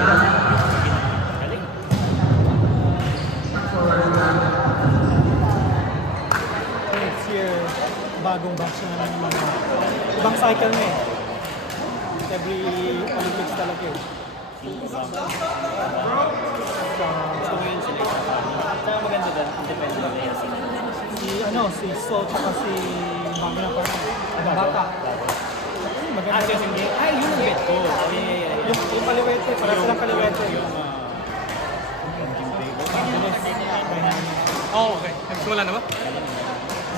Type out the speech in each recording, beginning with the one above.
Galing. Next year, bagong batch na mga ibang cycle na eh. Every Olympics talaga eh. Gusto ko yun sila yung saka maganda doon, independent player sila. Si So, tsaka si bago na partner. Bata. Maganda. Hindi. Ay, yun ang bet ko. Yung kaliwete, para silang kaliwete. Oh, okay. Nagsimula na ba?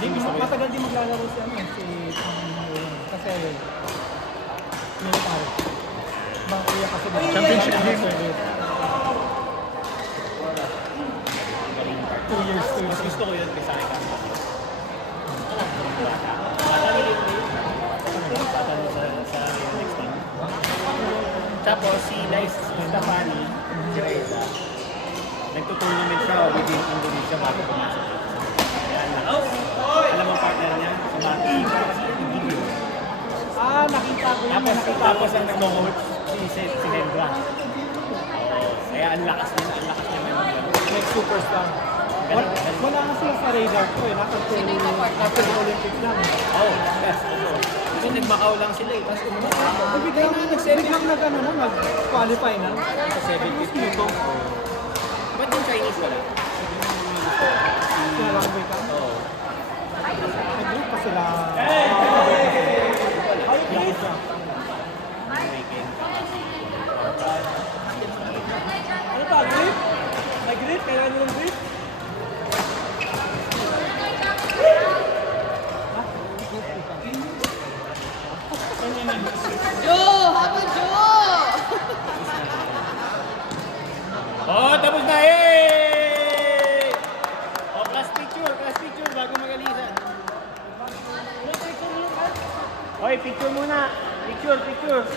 Hindi, matagal din maglalaro si kasi military. Kaya kasi Championship game. 2 years. Mas gusto ko yun kaysa kay Campos. Bata mo sa next time. Tapos si Lice Stefani, si Reza, nagtutournament siya within Indonesia bago pumasok. Alam mo partner niya, si Maki, Nakita ko yun. Tapos ang nag-coach si Hendra. Kaya ang lakas niya Like superstar. Wala nga sila sa radar ko eh. After the Olympics lang. Yes. Kasi nag-Macau lang sila eh. Tapos Biglang nag-qualify na. sa 750 ito. Ba't yung Chinese wala? Sila lang ka. Oo. Nag-group pa sila. Lakas siya. Ano pa? Grip? May grip? Kailangan yung grip? Joe! Habang Joe! Oh, tapos na eh! Oh, class picture bago magalisan. Hoy, picture muna. Picture.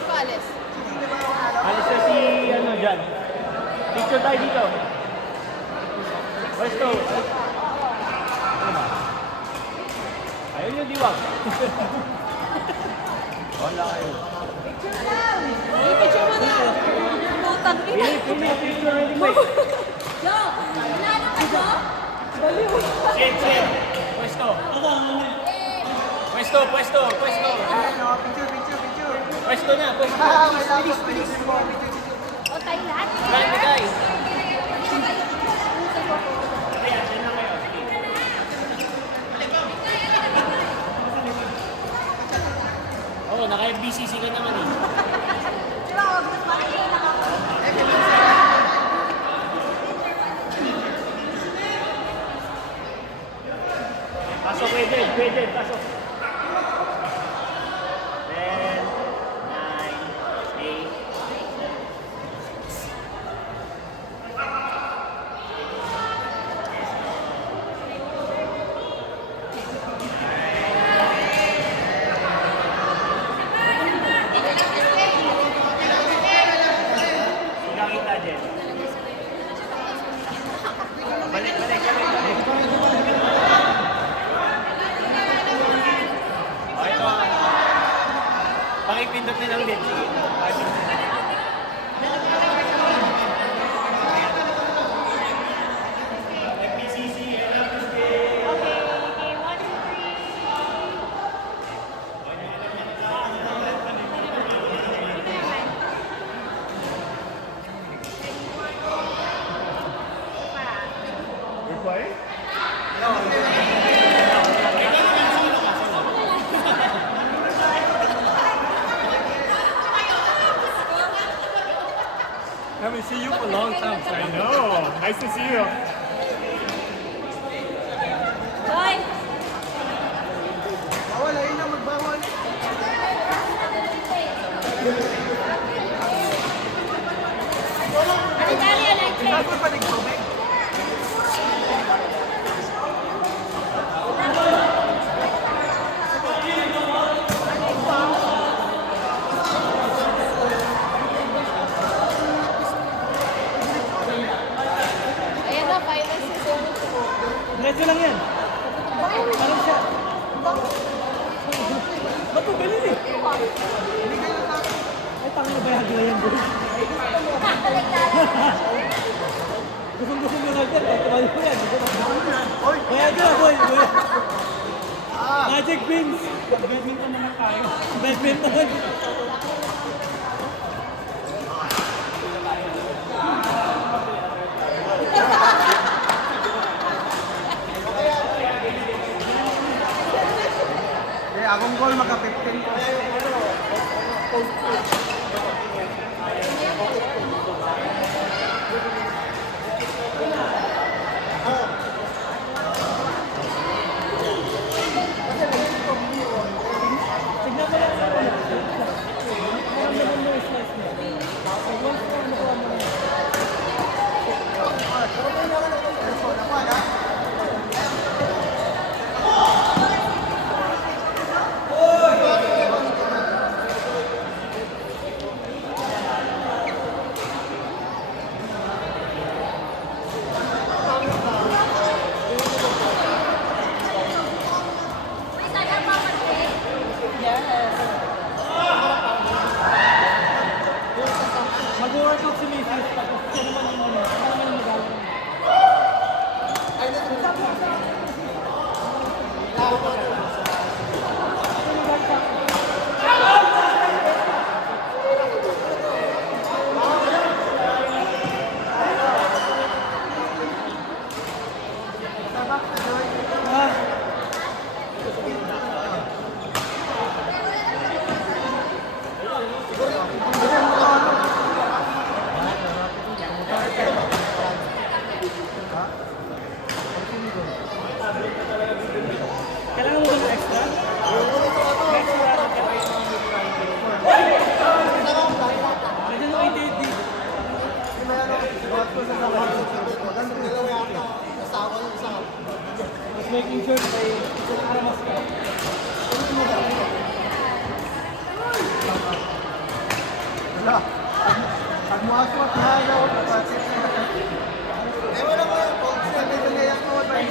Palace. Alis na si dyan. Picture tayo dito. Pwesto. Ayun yung diwag. Wala kayo. Picture mo na! Putang ina! Picture ready quick. Joe! Nalala ka, Joe? Baliw! Sit. Pwesto. Pwesto na. Bilis. O, tayo lahat. Right, guys. Oo, naka-BCC ka naman eh. Pasok, pwede, pasok. 10, 9, 8, Silang kita, Jen. Balik. Oh, ito. Pakipindot na lang din. Sige. FPCC, Haven't seen you for a long time. So I know. Nice to see you. Hoy! Bawal, ayun na magbawal. Ano dali yan, Archie? Tapos pa nagtubig. Ayan na, final season. Diretso lang yan. Parang siya. Ba't mo ganun eh? Ay, tanga na ba yung hagla yan, bro? Gustong-gusto mo lang yan. Tumayo ko yan. Kaya dyan, boy. Magic beans. Badminton naman tayo. Badminton. Eh, akong goal maka-15 ko. Tignan mo lang sa ano. Parang naman mo yung slice niya. Once mo nakuha mo na. Mag-workout si Macy's. Tapos siya naman yung ano. Siya naman yung mag-alala. Kailangan mo ba ng extra? Nandiyan yung 88D. Just making sure na may karamas ka. Wala. Pag muaswat na ayaw, kapatid na. Eh, wala ko yung coach na. Ito na yung coach. Ay,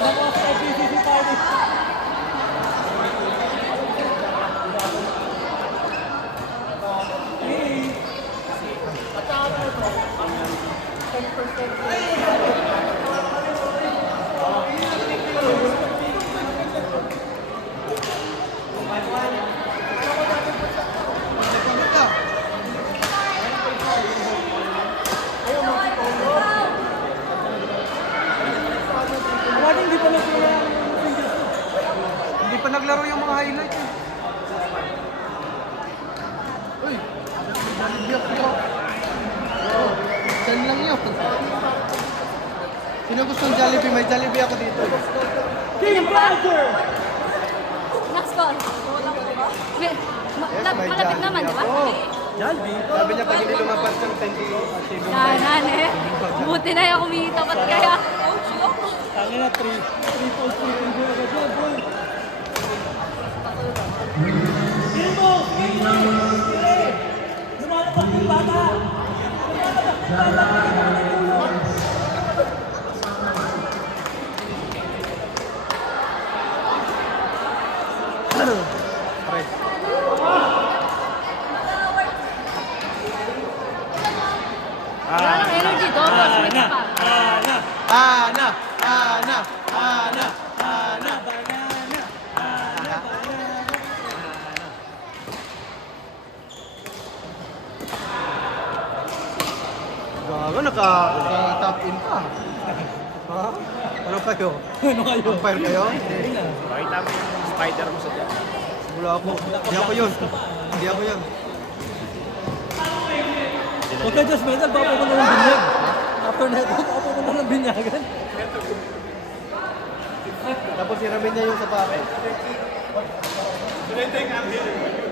Tapos FPCC party. Laging di pa nagkaya hindi pa naglaro yung mga highlights eh. Uy, Jollibee ako. Oh, saan lang yun? Sino gustong Jollibee? May Jollibee ako dito. King Roger! Next call. Malapit naman, di ba? Jollibee? Sabi niya pag hindi lumabas ng 20 Nanan eh. Buti na yung kumita. Ba't kaya? Tangin na 3 points agad yan, boy. Ilmo! Ilmo! Lumalabas yung bata! Wala lang energy. Double switch pa. Ana! Ana! Ana! Ana! Ana! Banana! Ana! Banana! Gago, naka-top in pa. Ha? Ano kayo? Ano kayo? Umpire kayo? Pakita mo yung spider mo sa dyan. Wala ako. Hindi ako yun. Hindi ako yun. Huwag ka just medal, baka pupunta ng binyag. After na ito, baka pupunta ng binyagan. Tapos hiramin niya yung sapatos.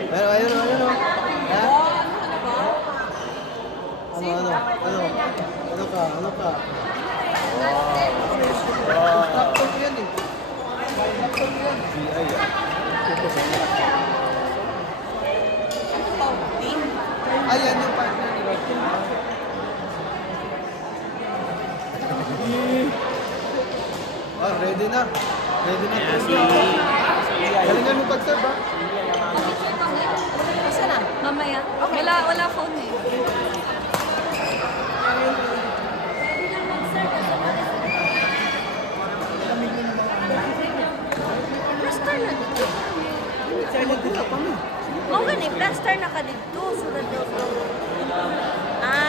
Pero ayun, ayun, oh. Ha? Ano ka? Ano ka? Laptop yan eh. Laptop yan. Ayan yung partner ni Rocky. Ah, ready na. Ready na. Kaya si... Galingan mo pag-serve ha? Basta na, mamaya. Wala phone eh. Plaster na dito. Silent din pa mo. Mao gani, plaster na ka dito. Sunod daw to.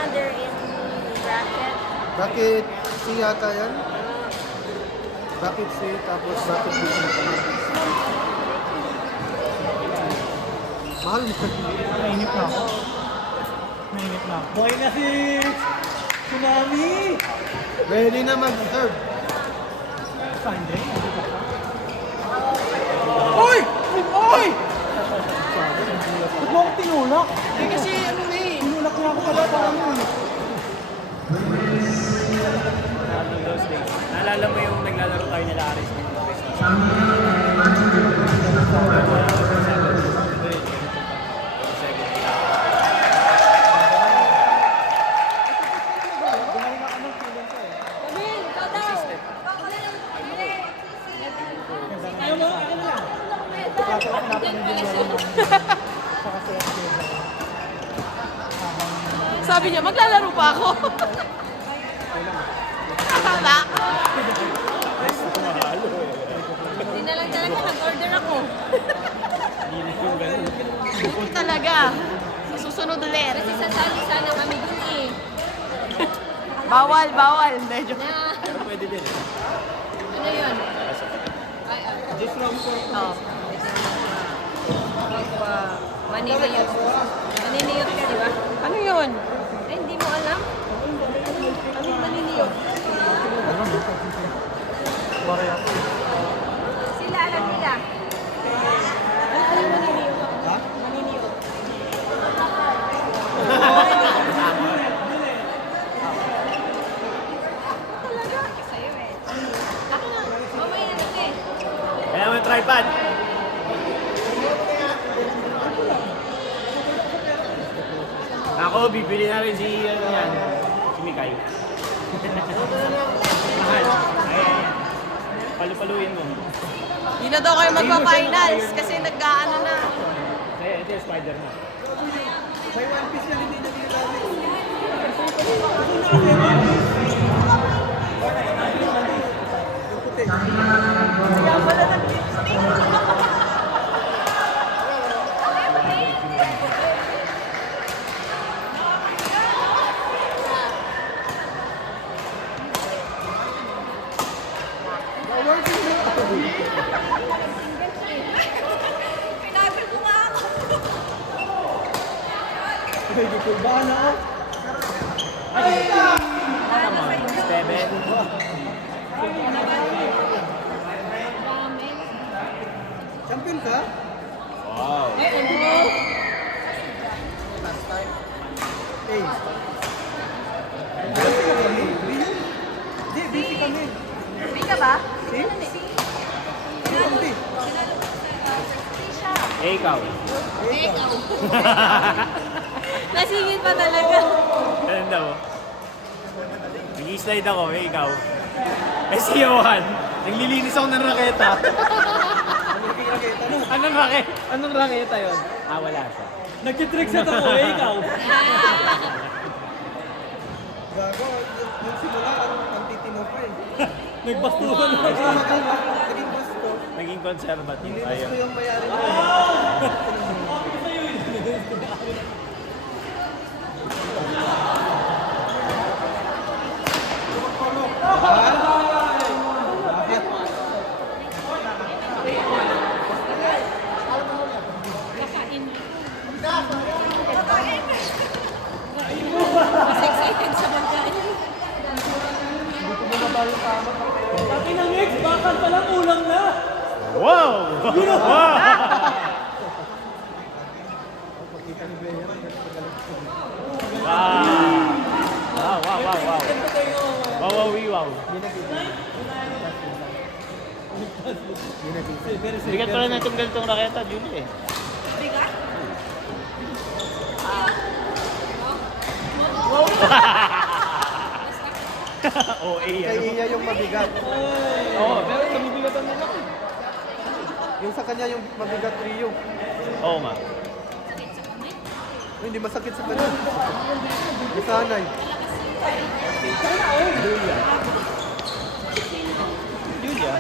They're in bracket. Bakit C yata yan? Bakit C tapos bakit B na pa? Mahal mo. Nainip na ako. Nainip na ako. Boy na si Tsunami! Ready na mag-serve. Sunday? Oy! Oy! Ba't mo ako tinulak? Eh kasi ano eh. Tinulak niya ako pala para mo. Those days. Naalala mo yung naglalaro tayo nila Aris ng Christmas? Kamil, ikaw daw. Ayaw mo, ayaw mo lang. Sabi niya, maglalaro pa ako. Akala. Hindi na lang talaga, nag-order ako. Hindi talaga. Sa susunod ulit. Kasi sasali sana kami dun eh. Bawal, bawal. Medyo. Na, Pero pwede din. ano yun? Ay, Oh. maniniyot. Maniniyot ka, di ba? Ano yun? Ay, hindi mo alam? Anong maniniyot? Sila alam nila. Ano maniniyot? Maniniyot. Talaga? Sa'yo eh. Ako nga. Mamaya na eh. Kaya mo yung tripod. Ako, bibili na rin si, ano yan, si Mikay. Mahal. Ayan. Palu-paluin mo. Hindi na daw kayo magpa-finals kasi nag-ano na. Kaya ito yung spider na. May one piece yan hindi na ginagamit. Yung puti. Kaya pala nag-lipstick. Working na. Pinabal ko nga ako. May gipulbahan na ako. Come on, Steven. Champion ka? Wow. Hey. Busy ka kami. Hindi, busy kami. Hindi ka ba? See? Hindi. Eh, ikaw. Nasingit pa talaga. Ano daw? Nag-i-slide ako, eh, ikaw. Eh, si Johan. Naglilinis ako ng raketa. Anong raketa? Anong raketa yun? Ah, wala siya. Nagtitricks na ako eh, ikaw. Bago, yung simula, ang titino pa eh. Nagbastuhan na. Naging basto. Naging conservative. Nilinis ko Ayun. yung mayari ko. Bakit? Mas excited sa pagkain. Pati ng ex, bakal pa lang ulang na. Wow! Wow! Wow, wow, wow, wow. Wow, wow, wow. Bigat pala na itong ganitong raketa, Julie eh. Bigat? OA Kay ano? Iya yung mabigat. Oo, pero tumibigatan na lang. Yung sa kanya yung mabigat Rio. Oo nga. Ay, hindi masakit sa kanya. Isanay. Julia.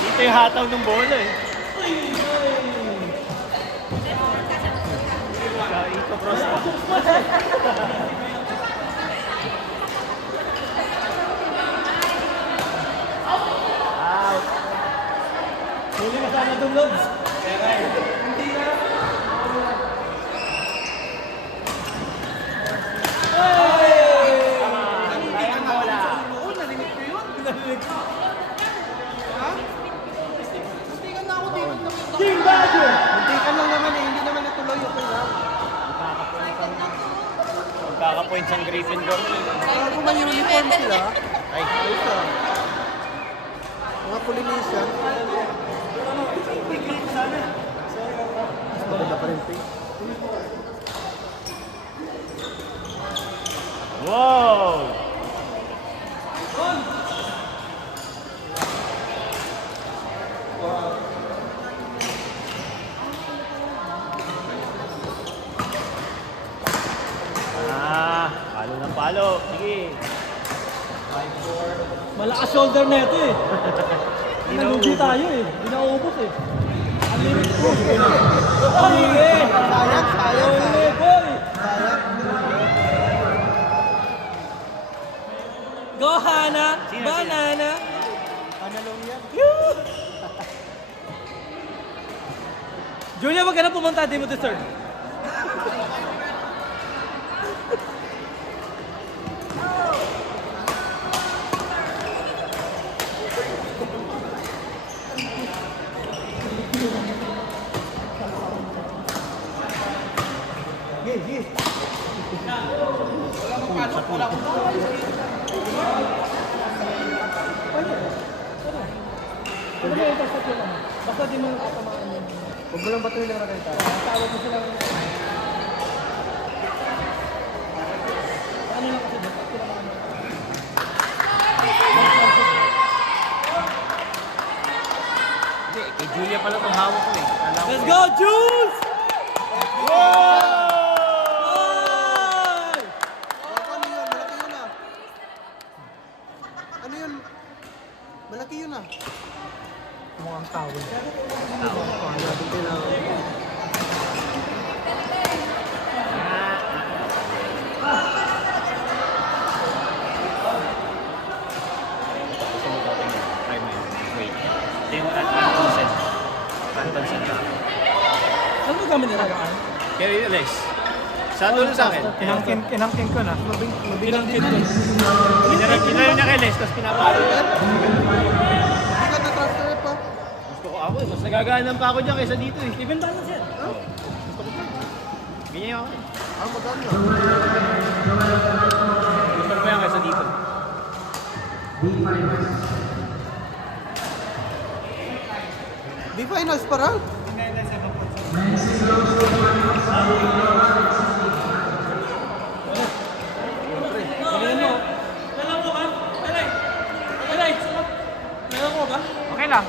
Dito yung hataw ng bola eh. Sa Ito Prosta. Out. Huli na sana itong lobs. Sayang bola. King Badger! Muntikan lang naman eh, hindi naman natuloy. Okay lang. Magkaka-points ang Gryffindor. Bago may uniform sila, Ay, ayos ah. Mga Polynesian. Mas maganda pa rin tayo. wow! Palo ng palo. Sige. Malakas shoulder na ito eh. Nalugi Inaubos. tayo eh. Inaubos eh. Ang limit ko. Sige! Sayang, sayang, Ole, sayang. boy! Sayang. Go, Hana! Sino, Banana! Panalong yan. Julia, wag ka na pumunta. Di mo deserve. Gih, gih. Ano ba yung basta yun? Basta di mo nakatamaan yun. Huwag mo lang batuhin ng raketa. Tawag mo sila. Ano lang kasi dapat sila ano. Hindi, kay Julia pala itong hawak ko eh. Alam ko. Let's go, Jules! Wow! Ano yun? Malaki yun ah. Ano yun? Malaki yun ah. Mukhang tawag. Natin kailangan. Gusto mo dating try mo yun. Wait. Ito yung Anton Sen. Anton Sen. Ano ba kami nilagaan? Kaya Alex. Sa dulo sa akin. Kinangkin ko na. Kinangkin ko. Pinarin niya kay Lex, tapos pinapalo. Hindi ka na-transfer pa. Gusto ko ako eh. Mas nagagaanan pa ako dyan kaysa dito eh. Even balance yan. Ganyan yung ako eh. Ah, maganda. Gusto ko yan kaysa dito. Di finals pa rin. Galingan mo. Kailangan mo ba? Alay! Alay! Kailangan mo ba? Okay lang.